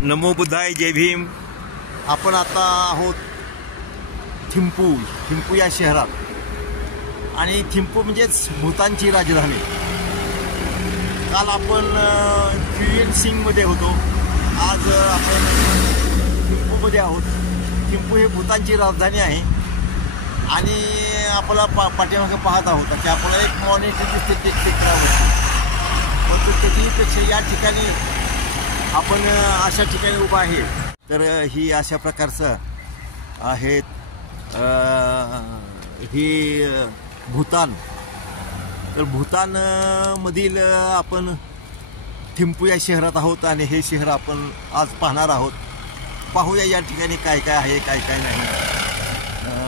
नमो बुद्धाय, जय भीम। आपण आता आहोत थिम्पू या शहरात आणि थिम्पू म्हणजेच भूतानची राजधानी। काल आपण क्युएन सिंगमध्ये होतो, आज आपण थिम्पूमध्ये आहोत। थिम्पू हे भूतानची राजधानी आहे आणि आपला पाठीमागे पाहत आहोत की आपल्याला एक मॉनिटर दिसते टेकडावरती, परंतु त्याच्यापेक्षा या ठिकाणी आपण अशा ठिकाणी उभा आहे। तर ही अशा प्रकारचं आहेत ही भूतान। तर भूतान मधील आपण थिम्पू या शहरात आहोत आणि हे शहर आपण आज पाहणार आहोत। पाहूया या ठिकाणी काय काय आहे, काय काय नाही,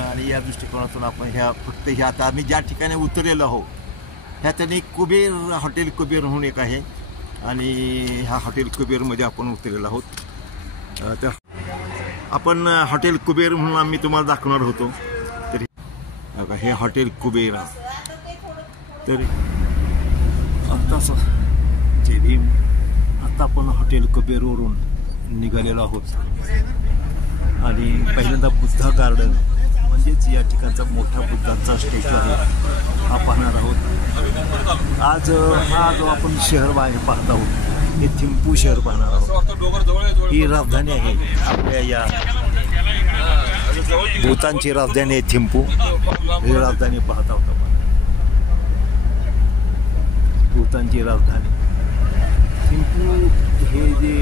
आणि या दृष्टिकोनातून आपण फक्त ह्या आता आम्ही ज्या ठिकाणी उतरलेलो आहोत ह्या त्यांनी कुबेर हॉटेल कुबेर म्हणून एक आहे आणि ह्या हॉटेल कुबेरमध्ये आपण उतरलेलो आहोत। तर आपण हॉटेल कुबेर म्हणून आम्ही तुम्हाला दाखवणार होतो। तरी हे हॉटेल कुबेर, तरी आत्ताच जय भीम। आता आपण हॉटेल कुबेरवरून निघालेलो आहोत आणि पहिल्यांदा बुद्धा गार्डन म्हणजेच या ठिकाणचा मोठा बुद्धांचा स्टॅच्यू आहे हा पाहणार आहोत। आज हा जो आपण शहर पाहत आहोत हे थिम्पू शहर पाहणार आहोत। ही राजधानी आहे आपल्या या भूतानची राजधानी आहे थिम्पू। ही राजधानी पाहत आहोत आपण, भूतानची राजधानी थिम्पू। हे जे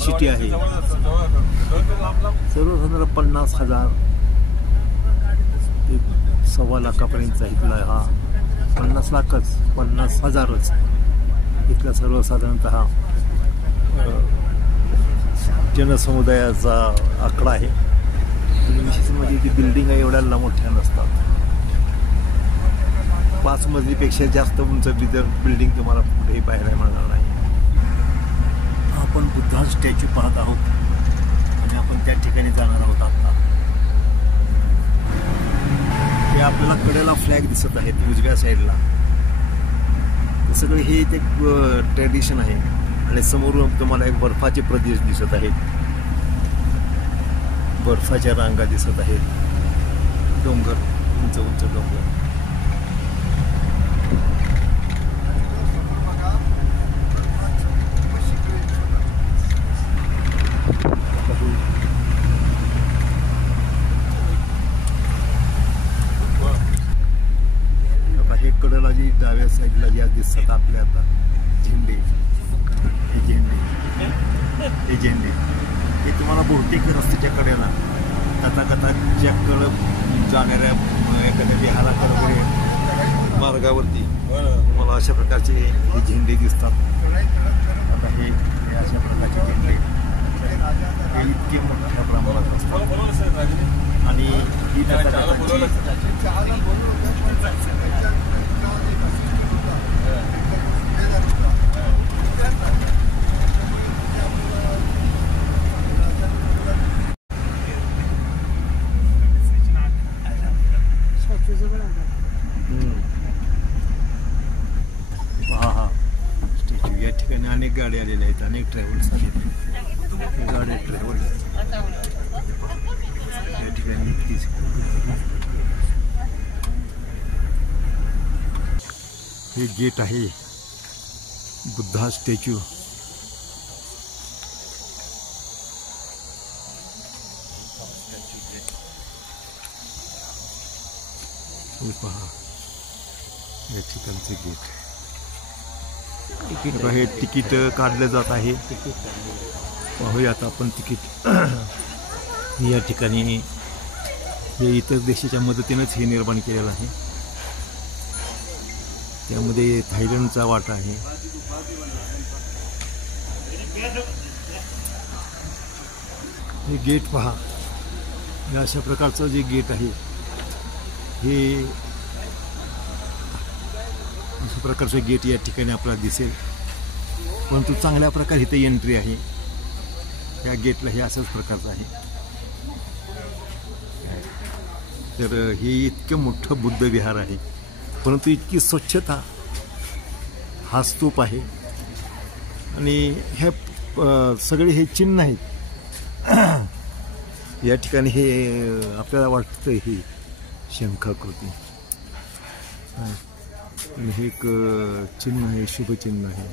सिटी आहे सर्वसाधारण 50,000 ते 1.25 लाखापर्यंतचा इथला हा 50 लाखच 50,000च इथला सर्वसाधारणतः जनसमुदायाचा आकडा आहे। आणि विशेष म्हणजे ती बिल्डिंग एवढ्या मोठ्या नसतात, 5 मजलीपेक्षा जास्त उंच बिल्डिंग तुम्हाला कुठेही पाहायला मिळणार नाही। आपण बुद्धा स्टॅच्यू पाहत आहोत आणि आपण त्या ठिकाणी जाणार आहोत। आता हे आपल्याला कडेला फ्लॅग दिसत आहेत उजव्या साईडला, सगळे हे एक ट्रेडिशन आहे। आणि समोरून तुम्हाला एक बर्फाचे प्रदेश दिसत आहेत, बर्फाच्या रांगा दिसत आहेत, डोंगर, उंच उंच डोंगर। हे कडला जी डाव्या साईडला ज्या दिसतात आपल्या आता झेंडे, हे झेंडे हे तुम्हाला बहुतेक रस्त्याच्या कडेला तथाकथाच्या जाणाऱ्या एखाद्या विहारात वगैरे मार्गावरती तुम्हाला अशा प्रकारचे हे झेंडे दिसतात। आता हे अशा प्रकारचे झेंडे हे इतके मोठ्या प्रमाणात असतात आणि ही स्टॅच्यू या ठिकाणी अनेक गाड्या आलेल्या आहेत, अनेक ट्रॅव्हल्स आलेले गाड्या ट्रॅव्हल्स या ठिकाणी नक्कीच। हे गेट आहे बुद्धा स्टॅच्यू। हे पहा या ठिकाणचे गेट, हे तिकीट काढलं जात आहे। पाहूया आता आपण तिकीट या ठिकाणी हे इतर देशाच्या मदतीनेच हे निर्माण केलेलं आहे, त्यामध्ये थायलंडचा वाटा आहे। हे गेट पहा, या अशा प्रकारचं जे गेट आहे हे अशा प्रकारचं गेट या ठिकाणी आपल्याला दिसेल, परंतु चांगल्या प्रकारे इथे एंट्री आहे। या गेटला हे अशाच प्रकारचं आहे। तर हे इतकं मोठं बुद्ध विहार आहे, परंतु इतकी स्वच्छता हा स्तूप आहे आणि हे सगळे हे चिन्ह आहेत. या ठिकाणी हे आपल्याला वाटतं ही शंखाकृती आणि हे एक चिन्ह आहे, शुभचिन्ह आहे.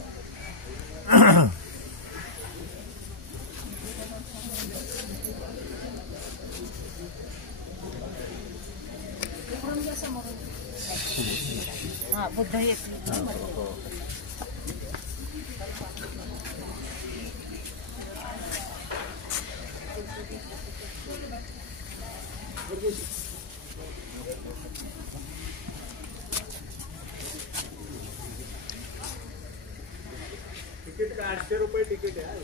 तिकीट 800 रुपये तिकीट आहे.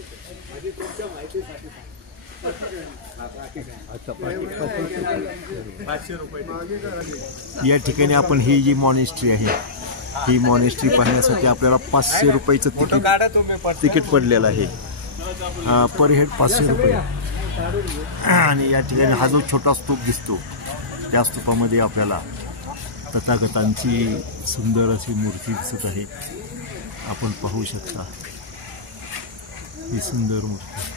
माझी तुमच्या माहितीसाठी 500 रुपये. या ठिकाणी आपण ही जी मॉनेस्ट्री आहे, ही मॉनेस्ट्री पाहण्यासाठी आपल्याला 500 रुपयाचं तिकीट पडलेलं आहे. पर हेड 500 रुपये. आणि या ठिकाणी हा जो छोटा स्तूप दिसतो, त्या स्तूपामध्ये आपल्याला तथागतांची सुंदर अशी मूर्ती दिसत आहे. आपण पाहू शकता ही सुंदर मूर्ती.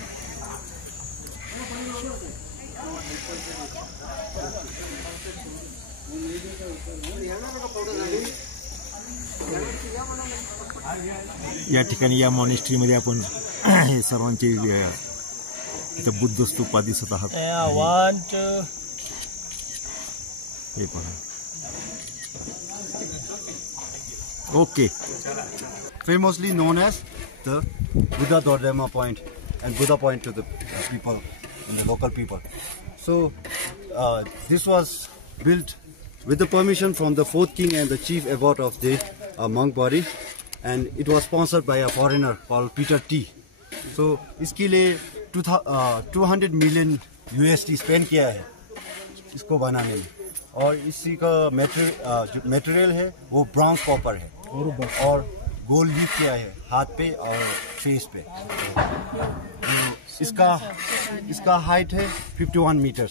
या ठिकाणी या मॉनेस्ट्रीमध्ये आपण हे सर्वांचे इथं बुद्ध स्तूपा दिसत आहात. हे पहा. Okay. Famously known as the Buddha Dordema Point and Buddha Point to the people and the local people. So this was built with the permission from the 4th king and the chief abbot of the monk body, and it was sponsored by a foreigner called Peter T. So इसके लिए 200 million USD spend KIA है इसको बनाने में, और इसी का material है वो ब्रॉन्ज कॉपर है और गोल्ड लीफ किया है हाथ पे और फेस पे. इसका हाइट है 51 मीटर.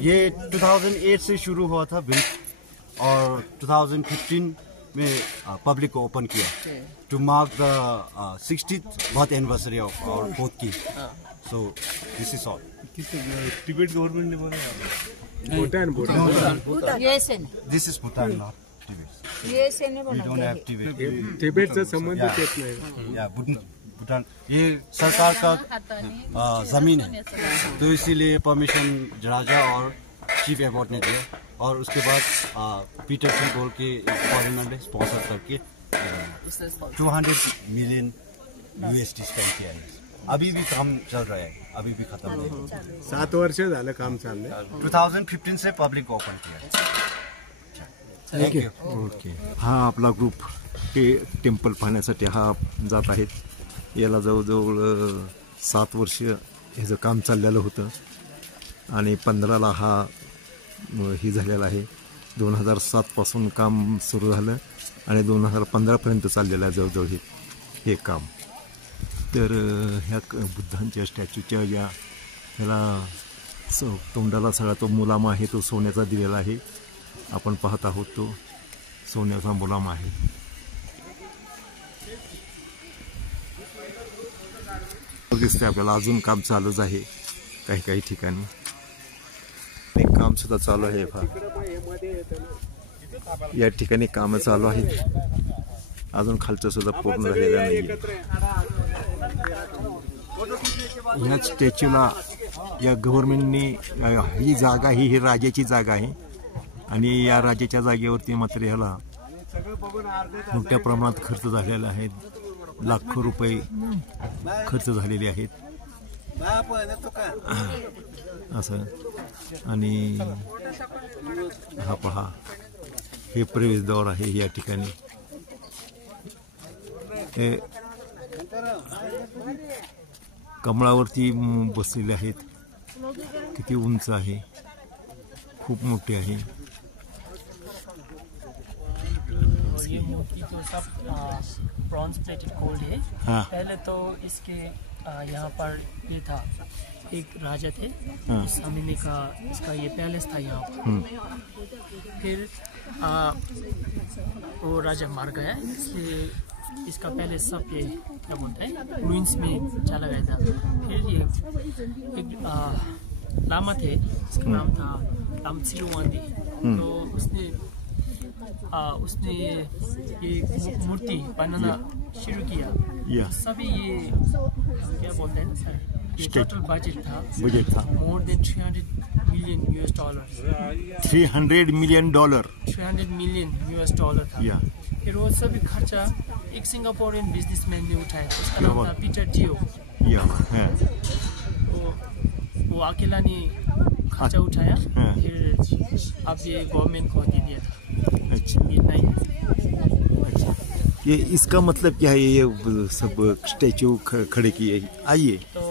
ये 2008 से शुरू हुआ था बिल्ड, और 2015 में पब्लिक को ओपन किया to mark the 60th birth anniversary of our 4th king. So this is all. Tibet government ने बनाया. Bhutan. This is Bhutan, not Tibet. We don't have Tibet. Tibet से संबंधित नहीं. या भूटान ये सरकार का जमीन है, तो इसीलिए परमिशन राजा और चीफ एबॉट ने दिया, और उसके बाद पीटर टी बोल के फॉरेनर ने स्पॉन्सर करके 200 मिलियन USD स्पेंड किया है. अभी भी काम चल रहा है, अभी भी खत्म नहीं. 7 वर्ष झालं काम चाललंय. 2015 से पब्लिक ओपन किया. Thank you. ओके. हा आपला ग्रुप हे टेम्पल पाहण्यासाठी हा जात आहेत. याला जवळजवळ 7 वर्ष ह्याचं काम चाललेलं होतं, आणि 15ला हा ही झालेला आहे. 2007 पासून काम सुरू झालं आणि 2015पर्यंत चाललेलं आहे जवळजवळ हे काम. तर ह्या बुद्धांच्या स्टॅच्यूच्या ज्या ह्याला तोंडाला सगळा तो मुलामा आहे, तो सोन्याचा दिलेला आहे. आपण पाहत आहोत तो सोन्याचा मुलामा आहे. दिसतंय आपल्याला अजून काम चालूच आहे काही ठिकाणी. काम सुद्धा चालू आहे. या ठिकाणी काम चालू आहेत. अजून खालचं सुद्धा पूर्ण झालेलं नाही. ह्या स्टॅच्यूला या गव्हर्नमेंटनी ही जागा ही राजाची जागा आहे, आणि या राजाच्या जागेवरती मात्र ह्याला मोठ्या प्रमाणात खर्च झालेला आहे. लाखो रुपये खर्च झालेले आहेत असं. आणि हा पहा, हे प्रवेशद्वार आहे. या ठिकाणी हे कमळावरती बसलेले आहेत. किती उंच आहे, खूप मोठे आहे. ये मूर्ति तो सब ब्रॉन्ज प्लेटेड गोल्ड है. पहले तो इसके यहाँ पर ये था, एक राजा थे, हाँ। इस समय का इसका ये पैलेस था यहाँ पर। फिर वो राजा मर गया, इसलिए इसका पैलेस सब ये क्या बोलते हैं रूइंस में चला गया था। फिर ये एक लामा थे, इसका नाम था लाम सिरुवांदी। तो उसने ये मूर्ति बनाना शुरू किया। या सभी ये क्या बोलते हैं सर, ये टोटल बजट था more than $300 million $300 million $300 million था। या फिर वो सभी खर्चा एक सिंगापुरियन बिजनेसमैन ने उठाया, उसका नाम था पीटर थियो। या हाँ। वो अकेला ने खर्चा उठाया, हाँ। फिर अब ये गवर्नमेंट को दे दिया था। अच्छा इतना ही। अच्छा, ये इसका मतलब क्या है? ये सब स्टैचू खड़े किए, आइए तो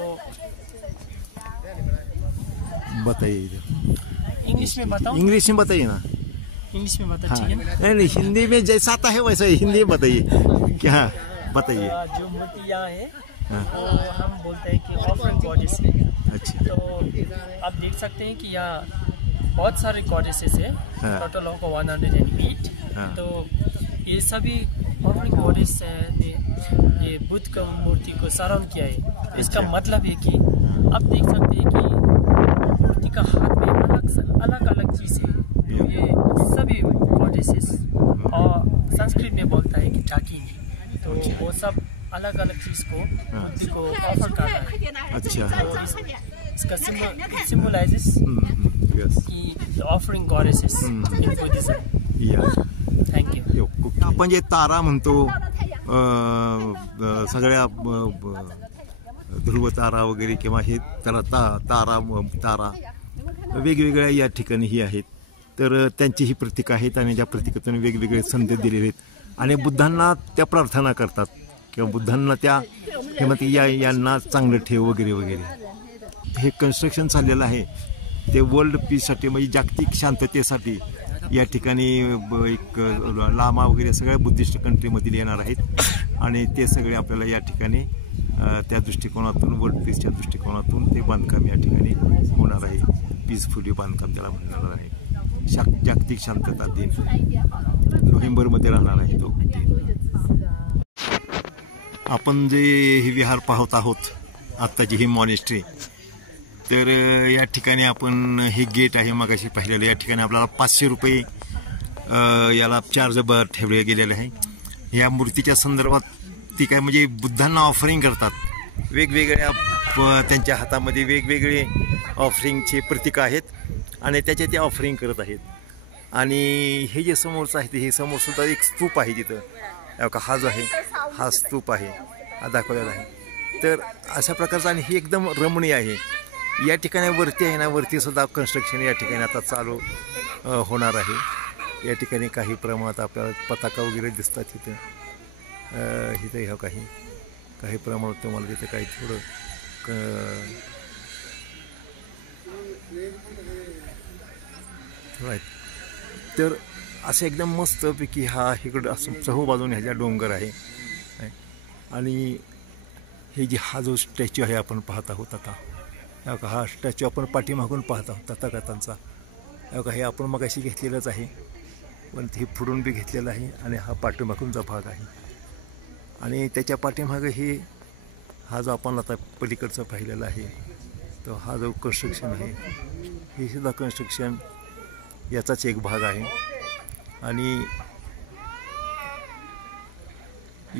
बताइए इधर। इंग्लिश में बताऊं? इंग्लिश में बताइए ना। इंग्लिश में बता हाँ, चाहिए ना। नहीं हिंदी में जैसा आता है वैसा ही हिंदी में बताइए। क्या बताइए? जो मूर्ति यहाँ है हाँ। वो हम बोलते हैं कि ऑफरिंग गॉडेस है। अच्छा तो आप देख सकते हैं कि यहाँ बहुत सारे गॉडेसेस है, हाँ। टोटल होगा 108। हाँ। तो ये सभी ऑफरिंग गॉडेस ने ये बुद्ध का मूर्ति को सराउंड किया है। तो इसका मतलब है कि आप देख सकते हैं कि मूर्ति का हाथ में अलग अलग चीज़ है। तो ये सभी गॉडेसेस, और संस्कृत में बोलता है कि डाकिनी, तो वो सब अलग अलग चीज़ को मूर्ति को ऑफर कर रहा है। अच्छा तो इसका सिम्बलाइजेस यस की ऑफरिंग गॉडेसेस इन बुद्धिज्म। या थँक यू। आपण जे तारा म्हणतो सगळ्या ध्रुव तारा वगैरे किंवा हे त्याला तारा वेगवेगळ्या या ठिकाणी ही आहेत, तर त्यांची ही प्रतीक आहेत आणि त्या प्रतीकातून वेगवेगळे संदेश दिलेले आहेत आणि बुद्धांना त्या प्रार्थना करतात किंवा बुद्धांना त्या हे म्हणते यांना चांगलं ठेव वगैरे वगैरे. हे कन्स्ट्रक्शन चाललेलं आहे ते वर्ल्ड पीससाठी म्हणजे जागतिक शांततेसाठी या ठिकाणी एक लामा वगैरे सगळ्या बुद्धिस्ट कंट्रीमधील येणार आहेत आणि ते सगळे आपल्याला या ठिकाणी त्या दृष्टिकोनातून वर्ल्ड पीसच्या दृष्टिकोनातून ते बांधकाम या ठिकाणी होणार आहे. पीसफुली बांधकाम त्याला म्हणणार आहे. जागतिक शांतता दिन नोव्हेंबरमध्ये राहणार आहे तो. आपण जे हे विहार पाहत आहोत आत्ताची ही मॉनेस्ट्री, तर या ठिकाणी आपण हे गेट आहे मगाशी पाहिलेलं, या ठिकाणी आपल्याला ₹500 याला चार्ज ठेवले गेलेले आहे. या मूर्तीच्या संदर्भात ती काय म्हणजे बुद्धांना ऑफरिंग करतात, वेगवेगळ्या त्यांच्या हातामध्ये वेगवेगळे ऑफरिंगचे प्रतीक आहेत आणि त्याचे ते ऑफरिंग करत आहेत. आणि हे जे समोरचं आहे हे समोरसुद्धा एक स्तूप आहे तिथं, हा जो आहे हा स्तूप आहे, हा दाखवलेला आहे. तर अशा प्रकारचं आणि हे एकदम रमणीय आहे. या ठिकाणी वरती आहे ना, वरती सुद्धा कन्स्ट्रक्शन या ठिकाणी आता चालू होणार आहे. या ठिकाणी काही प्रमाणात आपल्याला पताका वगैरे दिसतात इथं. इथं ह्या काही प्रमाणात तुम्हाला तिथं काही थोडं तर असं एकदम मस्तपैकी हा इकडं असं चहू बाजूने ह्याच्या डोंगर आहे आणि हे जे हा जो स्टॅच्यू आहे आपण पाहत आहोत आता, हा स्टॅच्यू आपण पाठीमागून पाहत आहोत तथागतांचा. हे आपण मगाशी घेतलेलंच आहे, पण हे फुडून बी घेतलेलं आहे आणि हा पाठीमागूनचा भाग आहे. आणि त्याच्या पाठीमागं हा जो आपण आता पलीकडचा पाहिलेला आहे, तो हा जो कन्स्ट्रक्शन आहे हे सुद्धा कन्स्ट्रक्शन याचाच एक भाग आहे. आणि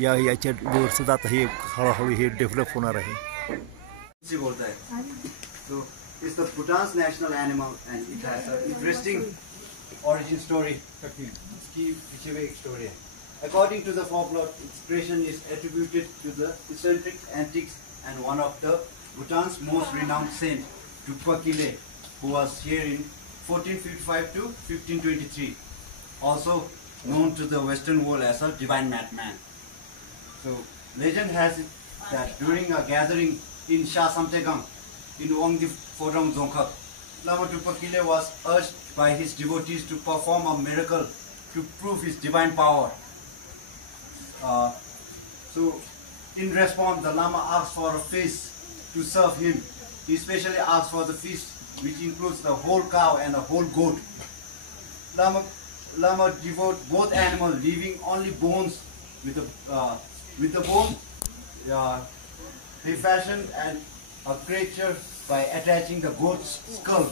याच्या वर सुद्धा आता हे हळूहळू हे डेव्हलप होणार आहे. So it's the Bhutan's national animal and it has an interesting origin story. इसकी पीछे में एक story है. According to the folklore, its creation is attributed to the eccentric antics and one of the Bhutan's most renowned saint, Drukpa Khile, who was here in 1455 to 1523, also known to the Western world as a divine madman. So legend has it that during a gathering in Sha Samtegang in Wangdi Forum Dzongkhap, Lama Drukpa Khile was urged by his devotees to perform a miracle to prove his divine power. So in response, the Lama asked for a fish to serve him. He especially asked for the fish, which includes the whole cow and a whole goat. Lama devoured both animals, leaving only bones. With the bone, he fashioned a creature by attaching the goat's skull.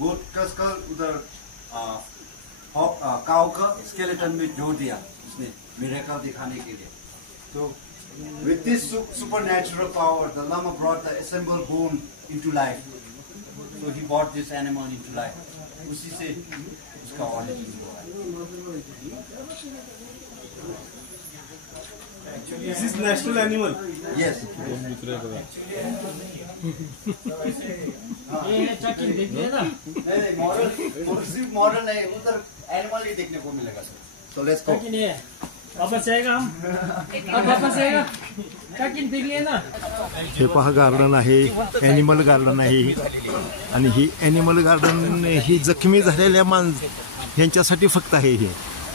गोट का skull उधर cow का skeleton में जोड़ दिया उसने miracle दिखाने के लिए. So with this supernatural power, the Lama brought the assembled bone into life. So he brought this animal into life. उसी से उसका origin हुआ. This is national animal. Yes. नहीं मॉडल सिर्फ मॉडल नहीं, उधर एनिमल ही देखने को मिलेगा सर. So let's go. वापस जाएगा हम. वापस जाएगा. टाकिन देख लिया ना. हे पहा गार्डन आहे, ॲनिमल गार्डन आहे. आणि ही ॲनिमल गार्डन ही जखमी झालेल्या ह्यांच्यासाठी फक्त आहे. हे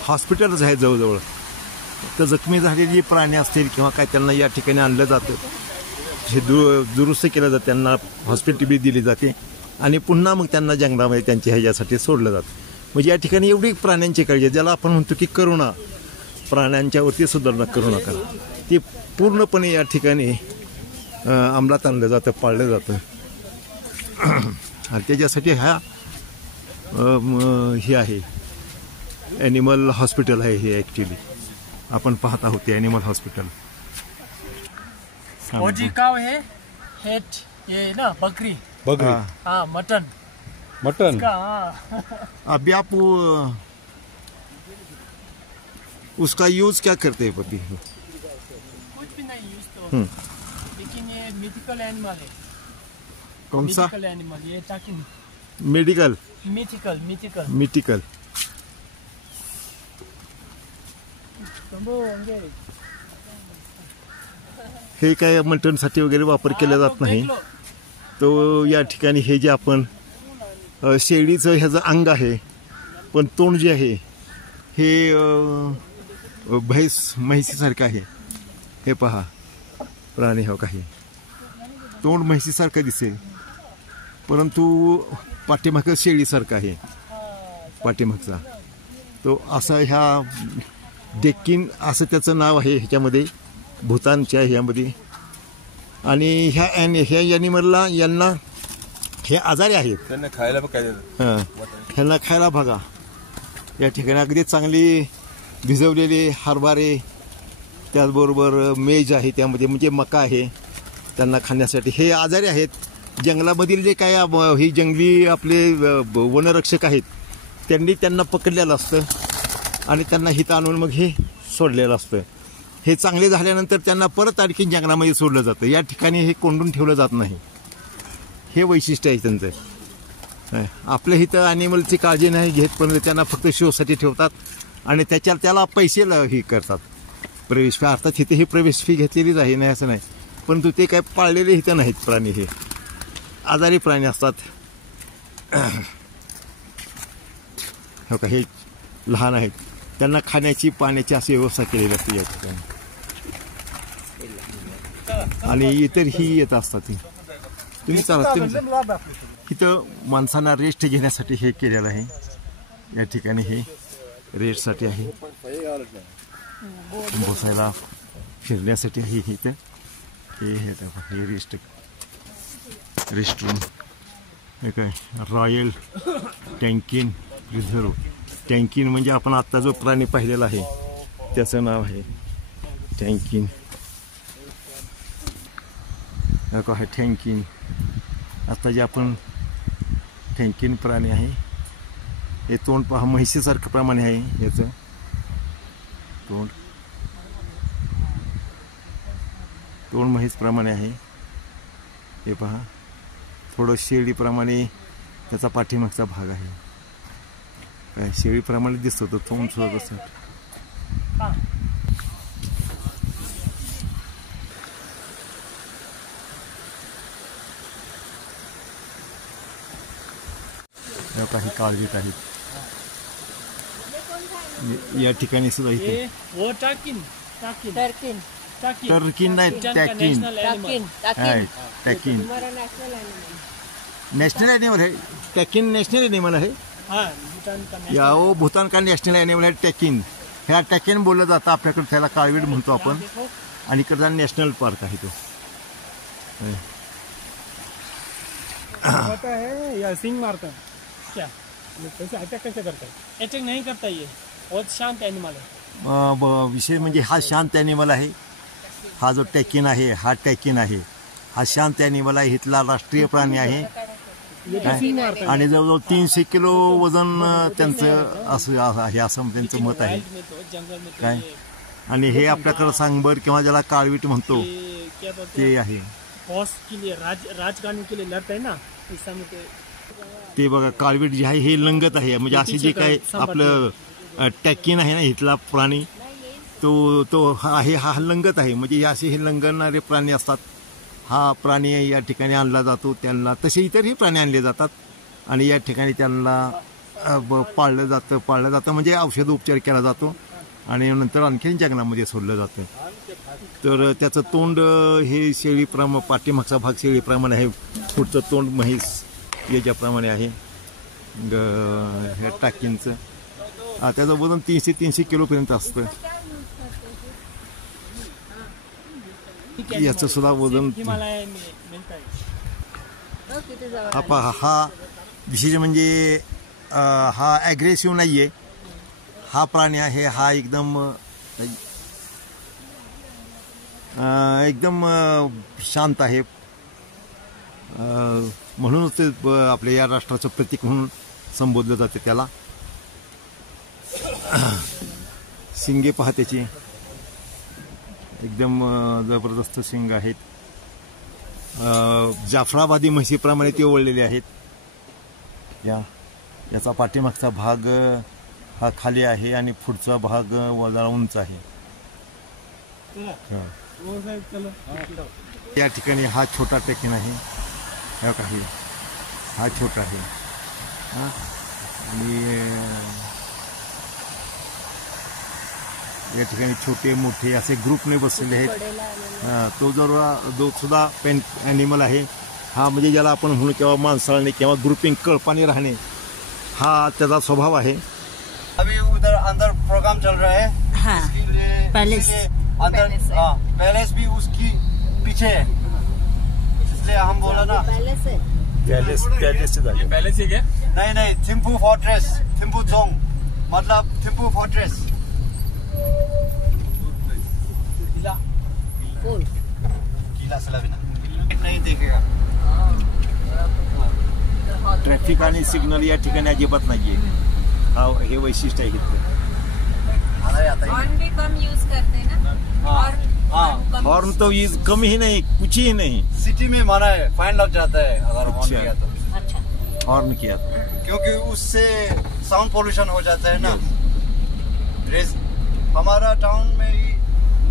हॉस्पिटलच आहे जवळजवळ. तर जखमी झालेली प्राणी असतील किंवा काय त्यांना या ठिकाणी आणलं जातं, हे दुरुस्त केलं जातं, त्यांना हॉस्पिटल बी दिली जाते आणि पुन्हा मग त्यांना जंगलामध्ये त्यांच्या ह्याच्यासाठी सोडलं जातं. म्हणजे या ठिकाणी एवढी प्राण्यांची काळजी, ज्याला आपण म्हणतो की करुणा, प्राण्यांच्यावरती सुधारणा करू नका, ते पूर्णपणे या ठिकाणी अंमलात आणलं जातं, पाळलं जातं. आणि त्याच्यासाठी हे आहे ॲनिमल हॉस्पिटल आहे. हे ॲक्च्युली आपण पाहत आहोत ते ॲनिमल हॉस्पिटल. ओजी काव है, हेट ये ना बकरी. हाँ मटन. अभी आप उसका यूज क्या करते हैं पति? कुछ भी नहीं यूज तो, लेकिन ये मिथिकल एनिमल है. कौन सा मिथिकल एनिमल? ये टाकिन. Medical mythical. हे काय मटणसाठी वगैरे वापर केला जात नाही. तो या ठिकाणी हे जे आपण शेळीचं ह्याचं अंग आहे, पण तोंड जे आहे हे म्हैसीसारखं आहे. हे पहा प्राणी हो काही तोंड म्हैसीसारखं दिसेल, परंतु पाठीमागं शेळीसारखं आहे पाठीमागचा. तो असा ह्या डेक्किन असं त्याचं नाव आहे ह्याच्यामध्ये, भूतानच्या ह्यामध्ये. आणि ह्या ॲनिमलला यांना हे आजारी आहेत, त्यांना खायला काय देतात? ह्यांना खायला बघा या ठिकाणी अगदी चांगली भिजवलेले हरभरे, त्याचबरोबर मेज आहे त्यामध्ये, म्हणजे मका आहे त्यांना खाण्यासाठी. हे आजारी आहेत. जंगलामधील जे काय ही जंगली आपले वनरक्षक आहेत त्यांनी त्यांना पकडलेलं असतं आणि त्यांना हित आणून मग हे सोडलेलं असतं. हे चांगले झाल्यानंतर त्यांना परत आणखी जंगलामध्ये सोडलं जातं. या ठिकाणी हे कोंडून ठेवलं जात नाही. हे वैशिष्ट्य आहे त्यांचं. आपल्या इथं ॲनिमलची काळजी नाही घेत, पण त्यांना फक्त शोसाठी ठेवतात आणि त्याला पैसे हे करतात, प्रवेश फी. अर्थात इथे ही प्रवेश फी घेतलेलीच आहे, नाही असं नाही, परंतु ते काय पाळलेले इथं नाहीत प्राणी. हे आजारी प्राणी असतात. हो का, हे लहान आहेत, त्यांना खाण्याची पाण्याची अशी व्यवस्था केलेली असते या ठिकाणी. आणि इतर ही येत असतात. तुम्ही चला, इथं माणसांना रेस्ट घेण्यासाठी हे केलेलं आहे. या ठिकाणी हे रेस्टसाठी आहे, बसायला फिरण्यासाठी आहे. इथं हे रेस्ट रूम. हे काय रॉयल टँकिन रिझर्व. टँकिन म्हणजे आपण आत्ता जो प्राणी पाहिलेला आहे त्याचं नाव आहे टँकिन. आहे टँकिन. आता जे आपण टँकिन प्राणी आहे, हे तोंड पहा म्हैसीसारखं प्रमाणे आहे. याचं तोंड म्हैसप्रमाणे आहे. हे पहा थोडं शेळीप्रमाणे त्याचा पाठीमागचा भाग आहे. काय शेळीप्रमाणे दिसतो तो तोंड सुद्धा तसं. काही काळजीत आहेत या ठिकाणी सुद्धा. इथे वो टाकिन टर्किन नाही, टॅकिन. टॅकिन नेशनल एनिमल है. टॅकिन नेशनल एनिमल है. या वो भूतान का नॅशनल एनिमल आहे टॅकिन. ह्या टॅकिन बोललं जातं आपल्याकडे, त्याला काळवीट म्हणतो आपण. आणि इकडचा नॅशनल पार्क आहे तो. है या सिंग मारता है क्या? कैसे अटैक कैसे करता है? अटैक नहीं करता ये, बहुत शांत एनिमल है. विषय म्हणजे हा शांत ॲनिमल आहे. हा जो टॅकिन आहे, हा टॅकिन आहे, हा शांत ॲनिमल आहे. इथला राष्ट्रीय प्राणी आहे. आणि जवळजवळ 300 किलो वजन त्यांचं असं आहे, असं त्यांचं मत आहे. काय आणि हे आपल्याकडं सांगबर किंवा ज्याला काळवीट म्हणतो ते आहे. राज करने के लिए लड़ते हैं ना, इस समय ते बघा काळवीट जे आहे हे लंगत आहे. म्हणजे असे जे काय आपलं टॅकिन आहे ना इथला प्राणी, तो आहे, हा लंगत आहे. म्हणजे असे हे लंगणारे प्राणी असतात. हा प्राणी या ठिकाणी आणला जातो. त्यांना तसे इतरही प्राणी आणले जातात आणि या ठिकाणी त्यांना पाळलं जातं म्हणजे औषध उपचार केला जातो आणि नंतर आणखीन जंगलामध्ये सोडलं जातं. तर त्याचं तोंड हे शेळीप्रमाणे, पाठीमागचा भाग शेळीप्रमाणे आहे, पुढचं तोंड म्हैस याच्याप्रमाणे आहे. ह्या टाकींचं त्याचं वजन 300 किलोपर्यंत असतं. याचं सुद्धा वजन. हा विशेष म्हणजे हा ॲग्रेसिव्ह नाही आहे. हा प्राणी आहे, हा एकदम शांत आहे. म्हणूनच ते आपल्या या राष्ट्राचं प्रतीक म्हणून संबोधलं जाते त्याला. शिंगे पहा त्याची, एकदम जबरदस्त शिंग आहेत. जाफराबादी म्हशीप्रमाणे ते ओळलेले आहेत. याचा पाठीमागचा भाग हा खाली आहे आणि पुढचा भाग जरा उंच आहे. या ठिकाणी हा छोटा टॅकिन आहे. हा छोटा आहे. आणि या ठिकाणी छोटे मोठे असे ग्रुपने बसलेले आहेत. तो जो सुद्धा पेन ॲनिमल आहे. हा म्हणजे ज्याला आपण म्हणू किंवा माणसाळणे किंवा ग्रुपिंग कळपाने राहणे, हा त्याचा स्वभाव आहे. अभी उधर अंदर प्रोग्राम चल रहा है. हाँ, पैलेस अंदर. हाँ, पैलेस भी उसकी पीछे है, इसलिए हम बोला ना पैलेस है. पैलेस से जाके पैलेस ही क्या? नहीं, थिम्पू फोर्ट्रेस, थिम्पू जोंग मतलब थिम्पू फोर्ट्रेस. किला सलाविना नहीं देखेगा. ट्रॅफिक आणि सिग्नल या ठिकाणी अजिबात नाहीये. हे वैशिष्ट्य आहे इथलं. हॉर्न भी कम यूज करते हैं ना. हॉर्न तो कम ही नहीं, कुछ ही नहीं. सिटी में माना है, फाइन लग जाता है अगर हॉर्न किया तो. अच्छा, हॉर्न किया क्योंकि उससे साउंड पोल्यूशन हो जाता है ना. हमारा टाउन में ही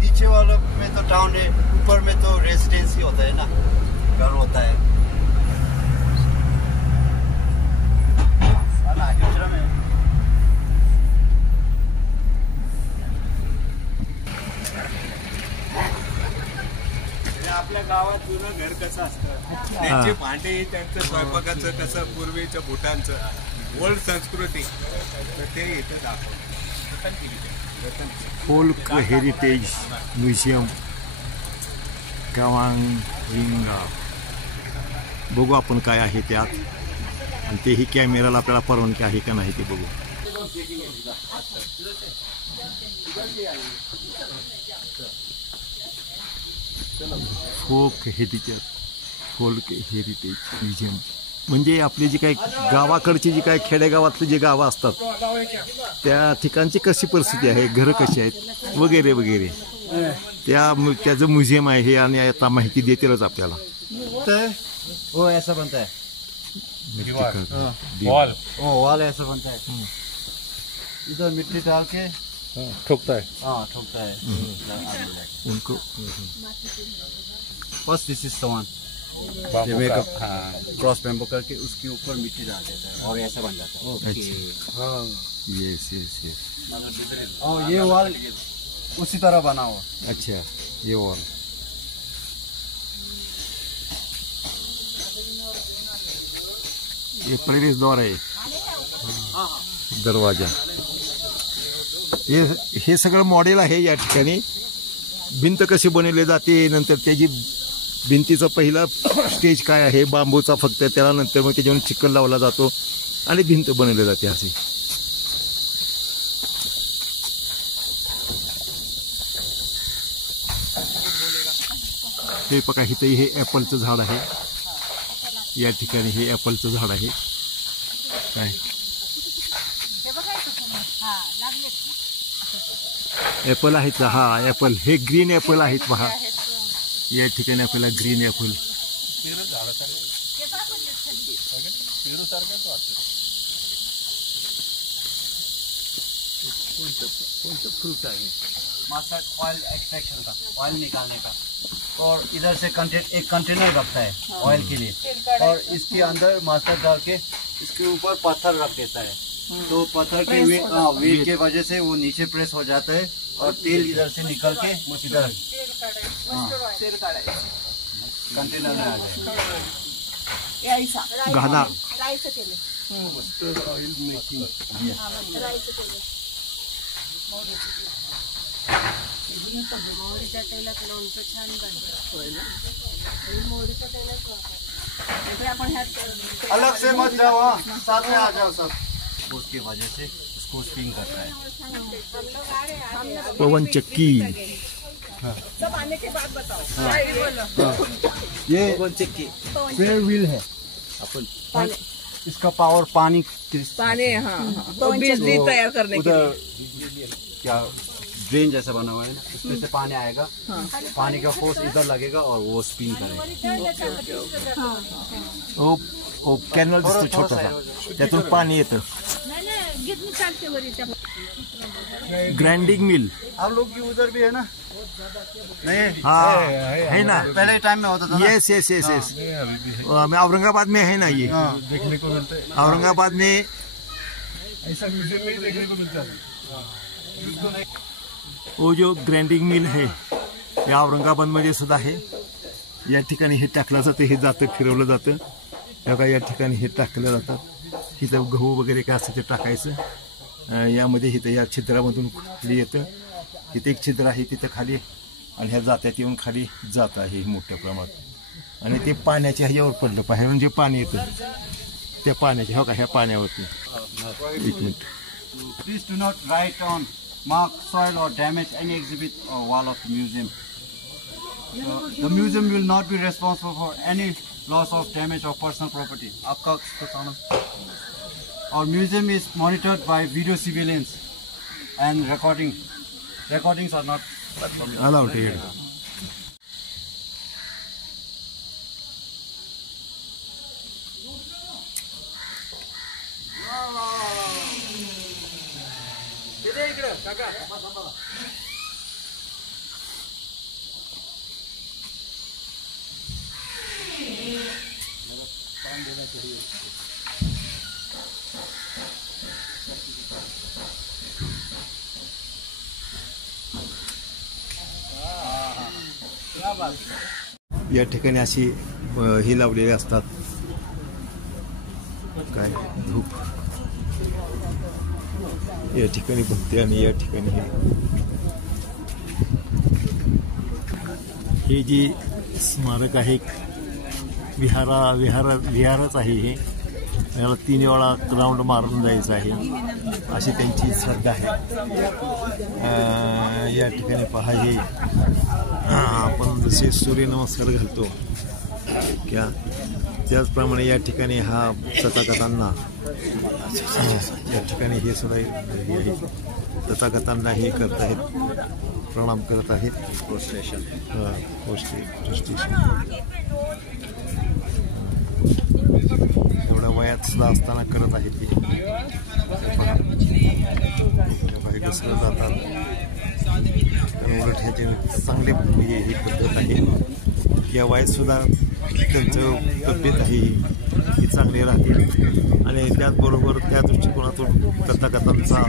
नीचे वाले में तो टाउन है, ऊपर में तो रेजिडेंसी होता है ना, घर होता है. आपल्या गावात जुनं घर कसं असतं, त्यांचे भांडे, त्यांचं स्वयंपाकाचं कसं पूर्वीचं भूटानचं ओल्ड संस्कृती, तर ते इथं दाखवलं. Folk heritage museum Kawajangsa. बघू आपण काय आहे त्यात, आणि तेही कॅमेराला आपल्याला परवानगी आहे का नाही ते बघू. फोल्क हेरिटेज म्युझियम म्हणजे आपली जी काही गावाकडची जी काही खेडेगावातली जी गावं असतात त्या ठिकाणची कशी परिस्थिती आहे, घरं कशी आहेत वगैरे वगैरे, त्याचं म्युझियम आहे हे. आणि आता माहिती देतीलच आपल्याला. वो ऐसा बनता है वॉल. वॉल ऐसा बनता है. इधर मिट्टी डाल के ठोकता है. हाँ, ठोकता है उनको. बस दिस इज वन क्रॉस बैम्बू करके उसके ऊपर मिट्टी डाल देता है और ऐसा बन जाता है. अच्छा. यस. और ये वॉल उसी तरह बना हुआ। अच्छा, ये वॉल ये प्रवेशद्वार आहे, दरवाजा, हे सगळं मॉडेल आहे या ठिकाणी. भिंत कशी बनवली जाते, नंतर त्याची भिंतीचा पहिला स्टेज काय आहे, बांबूचा फक्त, त्याला नंतर मग त्याच्यावर चिकन लावला जातो आणि भिंत बनवली जाते असे. हे बघा, इथे हे ॲपलचं झाड आहे, या ठिकाणी हे ॲपलचं झाड आहे. काय ॲपल आहेत, हा ॲपल, हे ग्रीन ॲपल आहेत पहा, या ठिकाणी आपल्याला ग्रीन ॲपल. कोणतं फ्रूट आहे? मस्टर्ड ऑयल एक्सट्रैक्शन का, ऑयल निकालने का. और इधर से एक कंटेनर रखता है ऑयल के लिए, और इसके अंदर मस्टर्ड डाल के इसके ऊपर पत्थर रख देता है. तो पत्थर के वेट के वजह से वो नीचे प्रेस हो जाता है और तेल इधर से निकल के इधर कंटेनर में आ जाए. घाना मोहरीच्या तेलात लोणचं छान बनतं. मोहरीच्या तेलात आपण अलग से मत जाओ, साथ में आ जाओ सब. उसकी वजह से उसको स्पिन करता है. पवन चक्की, सब आने के बाद बताओ. ये स्पेयर व्हील है. अपन इसका पावर पानी हाँ, तो बिजली तैयार करने के उधर क्या ड्रेन जैसा बना हुआ है, उसमें से पानी आएगा, पानी का फोर्स इधर लगेगा और वो स्पिन करेगा. ओ कॅनल दिसतो छोटासा, त्यातून पाणी येतं. ग्राइंडिंग मिल आप लोग की उधर भी है ना? नहीं, हाँ है ना, पहले टाइम में होता था ना. यस यस यस यस, मैं औरंगाबाद में है ना, ये देखने को मिलता है, औरंगाबाद में ऐसा म्यूजियम में देखने को मिलता है. वो जो ग्राइंडिंग मिल आहे या औरंगाबादमध्ये सुद्धा आहे. या ठिकाणी हे टाकलं जातं, हे जातं, फिरवलं जातं. बघा, या ठिकाणी हे टाकलं जातं. इथं गहू वगैरे काय असतं ते टाकायचं. यामध्ये इथं या छिद्रामधून खाली येतं. इथे एक छिद्र आहे, तिथं खाली, आणि ह्या जात्यात येऊन खाली जात आहे मोठ्या प्रमाणात. आणि ते पाण्याच्या ह्याच्यावर पडलं, बाहेरून जे पाणी येतं त्या पाण्याच्या, हो का, ह्या पाण्यावरती. एक minute. Please do not write on, mark, soil or damage any exhibit or wall of the museum. The museum will not be responsible for any loss of damage or personal property. आपका Our museum is monitored by video surveillance and recordings are not allowed here. या ठिकाणी अशी ही लावलेली असतात, काय धूप या ठिकाणी बघते, आणि या ठिकाणी हे जी स्मारक आहे, विहारच आहे हे. याला 3 वेळा राऊंड मारून जायचं आहे अशी त्यांची श्रद्धा आहे. या ठिकाणी पहा, हे आपण जसे सूर्यनमस्कार घालतो क्या, त्याचप्रमाणे या ठिकाणी हा तथागतांना, या ठिकाणी हे सुद्धा हे तथागतांना हे करत आहेत, प्रणाम करत आहेत. प्रोस्टेशन एवढ्या वयात सुद्धा असताना करत आहेत ते. घसरत जातात, उलट ह्याचे चांगले ही पद्धत आहे. या वयात सुद्धा त्यांचं तब्येत आहे ही चांगली राहते, आणि त्याचबरोबर त्या दृष्टिकोनातून तथागतांचा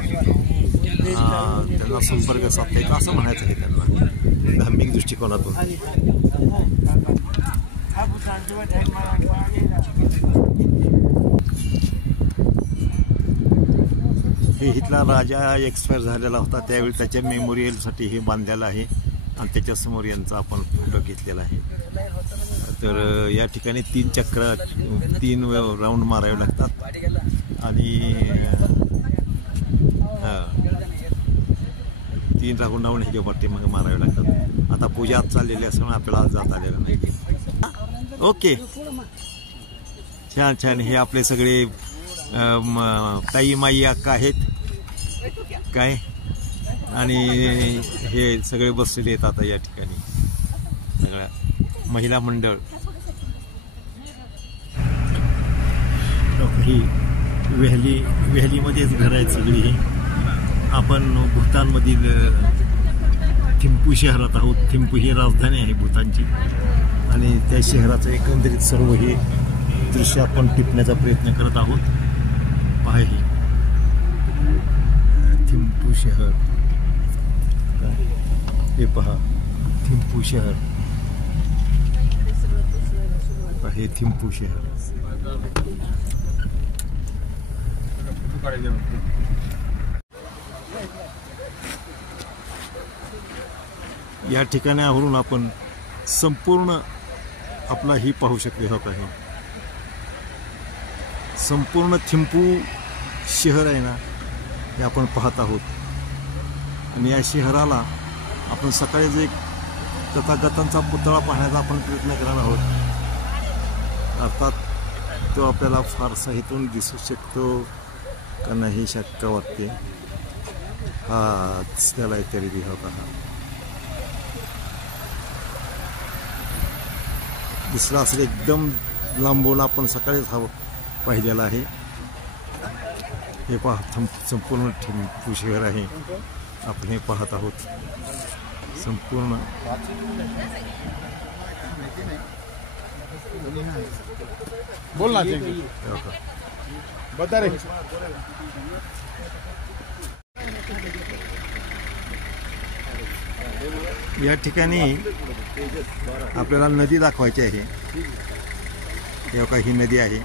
त्यांना संपर्क साधता येतो असं म्हणायचं आहे त्यांना धार्मिक दृष्टिकोनातून. हे इथला राजा एक्सपायर झालेला होता त्यावेळी त्याच्या मेमोरियलसाठी हे बांधलेलं आहे आणि त्याच्यासमोर यांचा आपण फोटो घेतलेला आहे. तर या ठिकाणी 3 चक्र 3 राऊंड मारावे लागतात आणि 3 राऊंड ह्याच्या पाठीमागे मारावे लागतात. आता पूजा चाललेली असल्यामुळे आपल्याला जाता आलेलं नाही. ओके, छान छान. हे आपले सगळे ताई माई अक्का आहेत काय आणि हे सगळे बसलेले आहेत आता या ठिकाणी सगळ्या महिला मंडळ. ही वेहलीमध्येच घर आहेत सगळी. आपण भूतानमधील थिम्पू शहरात आहोत. थिम्पू ही राजधानी आहे भूतानची आणि त्या शहराचं एकंदरीत सर्व हे दृश्य आपण टिपण्याचा प्रयत्न करत आहोत. पहा हे थिम्पू शहर, हे पहा थिम्पू शहर, हे थिम्पू शहर. या ठिकाणावरून आपण संपूर्ण आपला ही पाहू शकले होता. हे संपूर्ण थिम्पू शहर आहे ना हे आपण पाहत आहोत. आणि या शहराला आपण सकाळीच एक तथागतांचा पुतळा पाहण्याचा आपण प्रयत्न करणार आहोत. अर्थात तो आपल्याला फारसा इथून दिसू शकतो का नाही शक्य वाटते. हाच त्याला तरी होता. हा दिसला असेल एकदम लांबून आपण सकाळीच हा पाहिलेला आहे. हे पहा संपूर्ण थिम्पू शहर आहे आपण हे पाहत आहोत. संपूर्ण बोल ना बता रे. या ठिकाणी आपल्याला नदी दाखवायची आहे. ही नदी आहे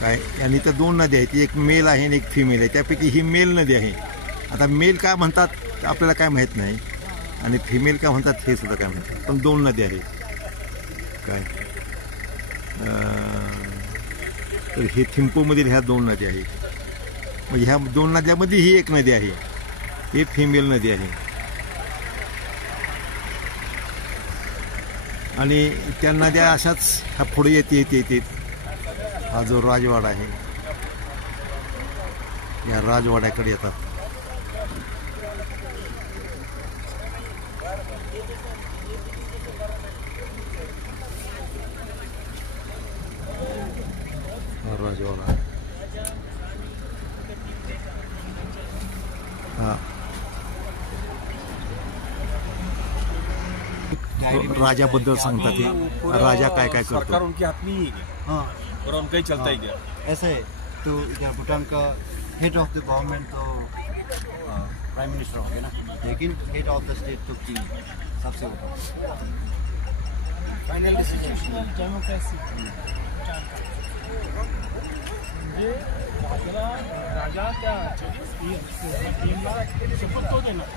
काय आणि त्या 2 नद्या आहेत. एक मेल आहे आणि एक फिमेल आहे. त्यापैकी ही मेल नदी आहे. आता मेल काय म्हणतात आपल्याला काय माहीत नाही आणि फिमेल काय म्हणतात हे सुद्धा काय म्हणतात. पण 2 नद्या आहेत काय. तर हे थिम्पूमधील ह्या 2 नद्या आहेत. म्हणजे ह्या 2 नद्यामध्ये ही एक नदी आहे. ही फिमेल नदी आहे आणि त्या नद्या अशाच ह्या पुढे येते. हा जो राजवाडा आहे या राजवाड्याकडे येतात. हा राजवाडा हा राजाबद्दल सांगतात. ते राजा काय काय करतो. उनके हाथ में ही है हाँ और उनका ही चलता ही गया. ऐसा है. तो इधर भूटान का हेड ऑफ द गवर्नमेंट तो प्राइम मिनिस्टर हो गया ना, लेकिन हेड ऑफ द स्टेट तो किंग सबसे ऊपर. Final decision democracy. राजा त्या शपथ तो देणार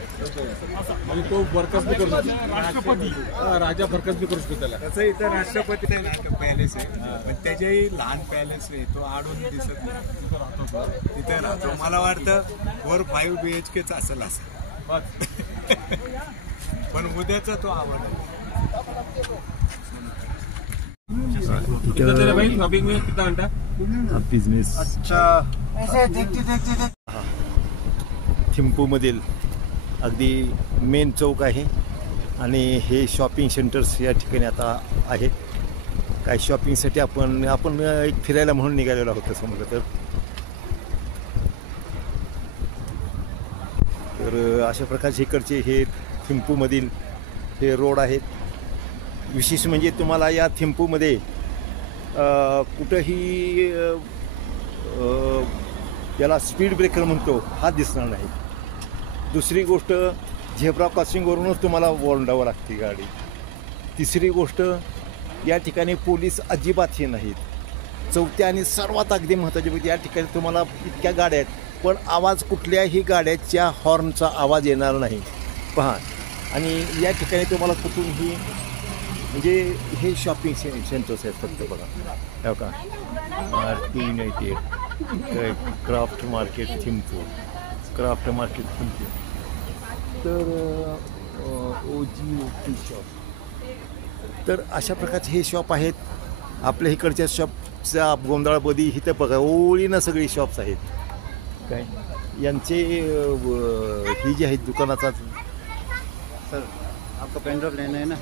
म्हणजे तो बरखास्त बी करू शकतो. राष्ट्रपती राजा बरखास्त बी करू शकतो त्याला. त्याचं इथं राष्ट्रपती आहे ना पॅलेस आहे पण त्याच्याही लहान पॅलेस आहे. तो आडून दिसत नाही. तिथे राहतो. मला वाटतं 4-5 BHKच असेल असं. पण उद्याचा तो आवड शॉपिंग में कितना घंटा बिझनेस. ऐसे देखते थिम्पूमधील अगदी मेन चौक आहे आणि हे शॉपिंग सेंटर्स या ठिकाणी आता आहेत. काय शॉपिंगसाठी आपण एक फिरायला म्हणून निघालेलो आहोत तसं म्हटलं तर अशा प्रकारचे इकडचे हे थिम्पूमधील हे रोड आहेत. विशेष म्हणजे तुम्हाला या थिम्पूमध्ये कुठंही याला स्पीड ब्रेकर म्हणतो हा दिसणार नाही. दुसरी गोष्ट झेब्रा क्रॉसिंगवरूनच तुम्हाला ओलांडावं लागते गाडी. तिसरी गोष्ट या ठिकाणी पोलीस अजिबात हे नाहीत. चौथ्या आणि सर्वात अगदी महत्त्वाची गोष्ट या ठिकाणी तुम्हाला इतक्या गाड्या आहेत पण आवाज कुठल्याही गाड्याच्या हॉर्नचा आवाज येणार नाही. पहा आणि या ठिकाणी तुम्हाला कुठूनही म्हणजे हे शॉपिंग सेंटर्स आहेत फक्त बघा हो का. R298 craft market Thimphu, craft market Thimphu. तर OG शॉप. तर अशा प्रकारचे हे शॉप आहेत. आपल्या इकडच्या शॉपच्या गोंधळामध्ये इथं बघा ओळीनं सगळी शॉप्स आहेत काय. यांचे ही जी आहेत दुकानाचा. सर आपका पेन ड्राइव लेना है ना.